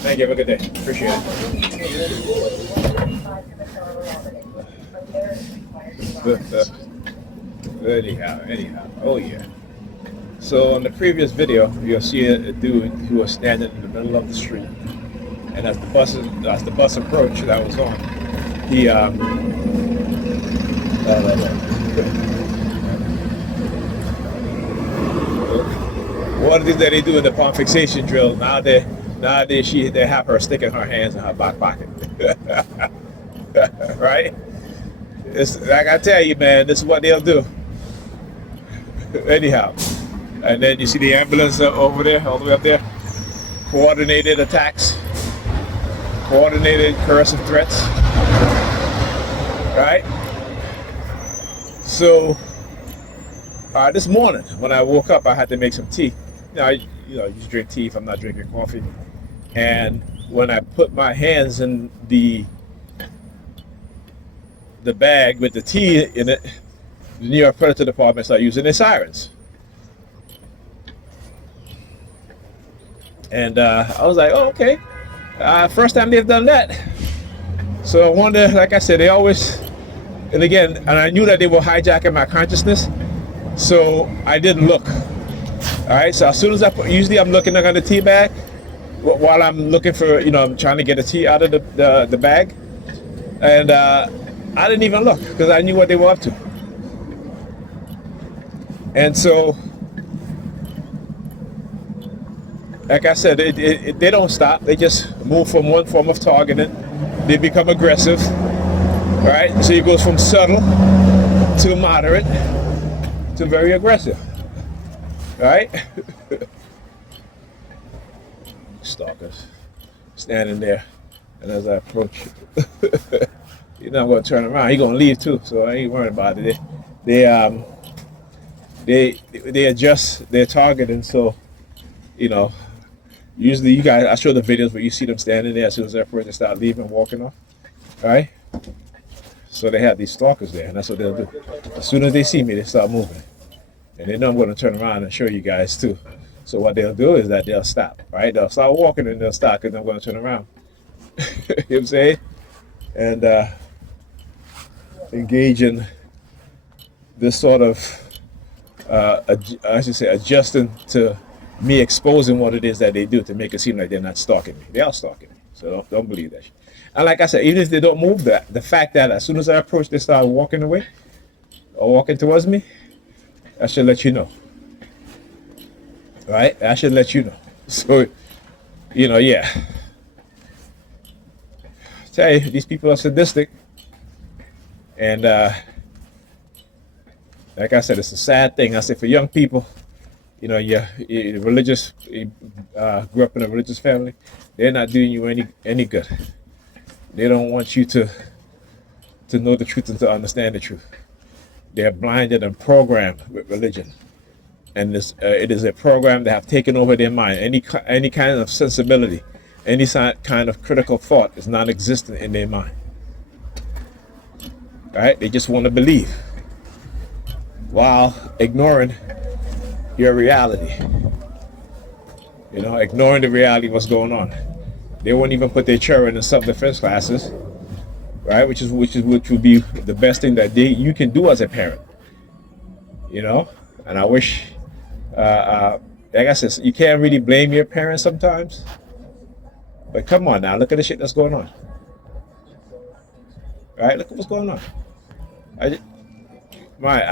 Thank you. Have a good day. Appreciate it. Anyhow. Oh yeah. So on the previous video, you'll see a dude who was standing in the middle of the street, and as the bus approached that I was on, he one of the things that they do in the palm fixation drill nowadays they have her sticking her hands in her back pocket. Right? It's like I tell you, man, this is what they'll do. Anyhow, and then you see the ambulance over there, all the way up there. Coordinated attacks, coordinated coercive threats. Right? So, this morning when I woke up, I had to make some tea. I just drink tea if I'm not drinking coffee. And when I put my hands in the bag with the tea in it, the New York Predator Department started using their sirens. And I was like, oh, okay. First time they've done that. So I wonder, like I said, they always, and again, and I knew that they were hijacking my consciousness, so I didn't look. All right, so as soon as usually I'm looking on the tea bag, while I'm looking for, I'm trying to get a tea out of the bag, and I didn't even look because I knew what they were up to. And so, like I said, they don't stop. They just move from one form of targeting. They become aggressive, right? So it goes from subtle to moderate to very aggressive, right? Stalkers standing there, and as I approach, I'm going to turn around. He's going to leave too, so I ain't worried about it. They adjust their targeting, so usually you guys, I show the videos where you see them standing there as soon as they're approaching, start leaving, walking off, right? So they have these stalkers there, and that's what they'll do. As soon as they see me, they start moving, and they know I'm going to turn around and show you guys too. So what they'll do is that they'll stop, right? They'll start walking and they'll stop because I'm going to turn around. You know what I'm saying? And engage in this sort of, I should say, adjusting to me exposing what it is that they do to make it seem like they're not stalking me. They are stalking me, so don't believe that shit. And like I said, even if they don't move, the fact that as soon as I approach, they start walking away or walking towards me, I should let you know. Right? I should let you know. So, yeah. I tell you, these people are sadistic. And like I said, it's a sad thing. I say for young people, you're religious, grew up in a religious family, they're not doing you any good. They don't want you to know the truth and to understand the truth. They're blinded and programmed with religion. And it is a program that have taken over their mind. Any kind of sensibility, any kind of critical thought is non-existent in their mind. Right? They just want to believe while ignoring your reality. Ignoring the reality of what's going on. They won't even put their children in self-defense classes, right? Which would be the best thing that you can do as a parent. And I wish. Like I said, you can't really blame your parents sometimes. But come on now, look at the shit that's going on. Right? Look at what's going on. I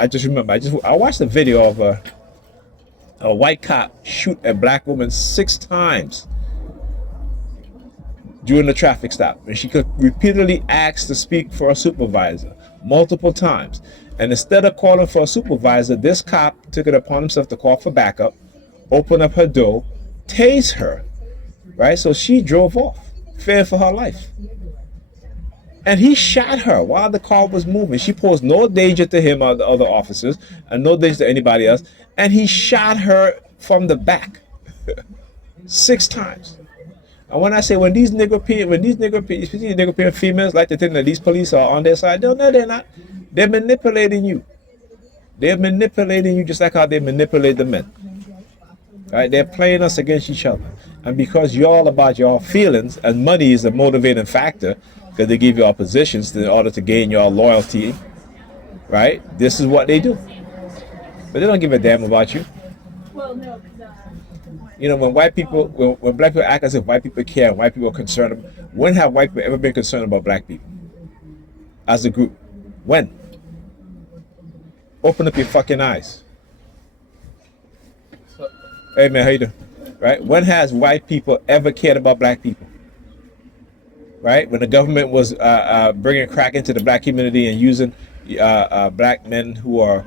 just remember, I watched a video of a white cop shoot a black woman 6 times during the traffic stop. And she could repeatedly ask to speak for a supervisor multiple times. And instead of calling for a supervisor, this cop took it upon himself to call for backup, open up her door, tase her, right? So she drove off, fearing for her life. And he shot her while the car was moving. She posed no danger to him or the other officers, and no danger to anybody else. And he shot her from the back 6 times. And when I say when these nigger females like to think that these police are on their side, no, they're not. They're manipulating you. They're manipulating you just like how they manipulate the men. Right? They're playing us against each other. And because you're all about your feelings, and money is a motivating factor, because they give you all positions in order to gain your loyalty, right? This is what they do. But they don't give a damn about you. You know, when white people, when black people act as if white people care, white people are concerned, when have white people ever been concerned about black people as a group? When? Open up your fucking eyes. Hey man, how you doing? Right? When has white people ever cared about black people? Right? When the government was bringing crack into the black community and using black men who are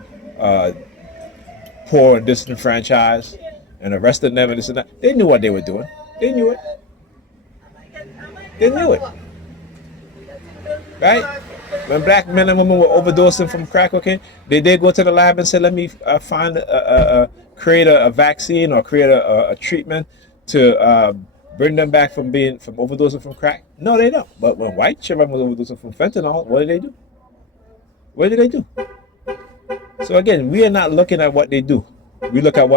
poor and disenfranchised and arresting them and this and that, they knew what they were doing. They knew it. They knew it. Right? When black men and women were overdosing from crack cocaine, they did go to the lab and say, let me create a vaccine or create a treatment to bring them back from overdosing from crack. No, they don't. But when white children was overdosing from fentanyl, what did they do? What did they do? So again, we are not looking at what they do. We look at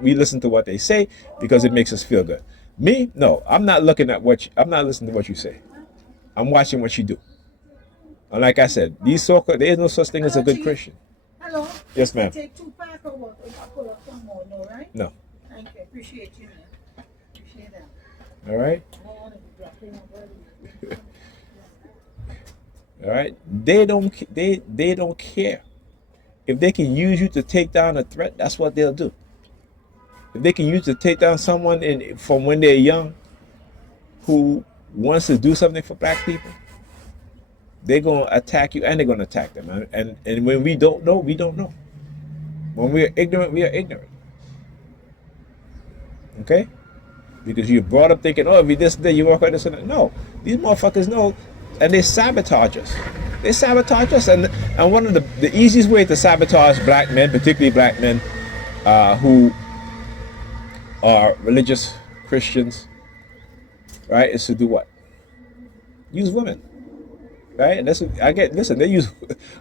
we listen to what they say because it makes us feel good. Me, no, I'm not looking at I'm not listening to what you say. I'm watching what you do. And like I said, there is no such thing as a good Christian. Hello? Yes, ma'am. Take 2 pack or what? I'll pull up some more, no, right? No. Thank you. Appreciate you, man. Appreciate that. All right. All right. They don't care. If they can use you to take down a threat, that's what they'll do. If they can use to take down someone from when they're young who wants to do something for black people, they're going to attack you and they're going to attack them. And when we don't know, we don't know. When we are ignorant, we are ignorant. Okay? Because you're brought up thinking, oh, if you this, then you walk like this and that. No. These motherfuckers know, and they sabotage us. They sabotage us. And one of the easiest way to sabotage black men, particularly black men who are religious Christians, right, is to do what? Use women. Right? And listen, they use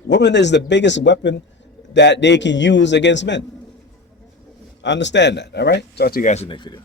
women is the biggest weapon that they can use against men. Understand that, all right? Talk to you guys in the next video.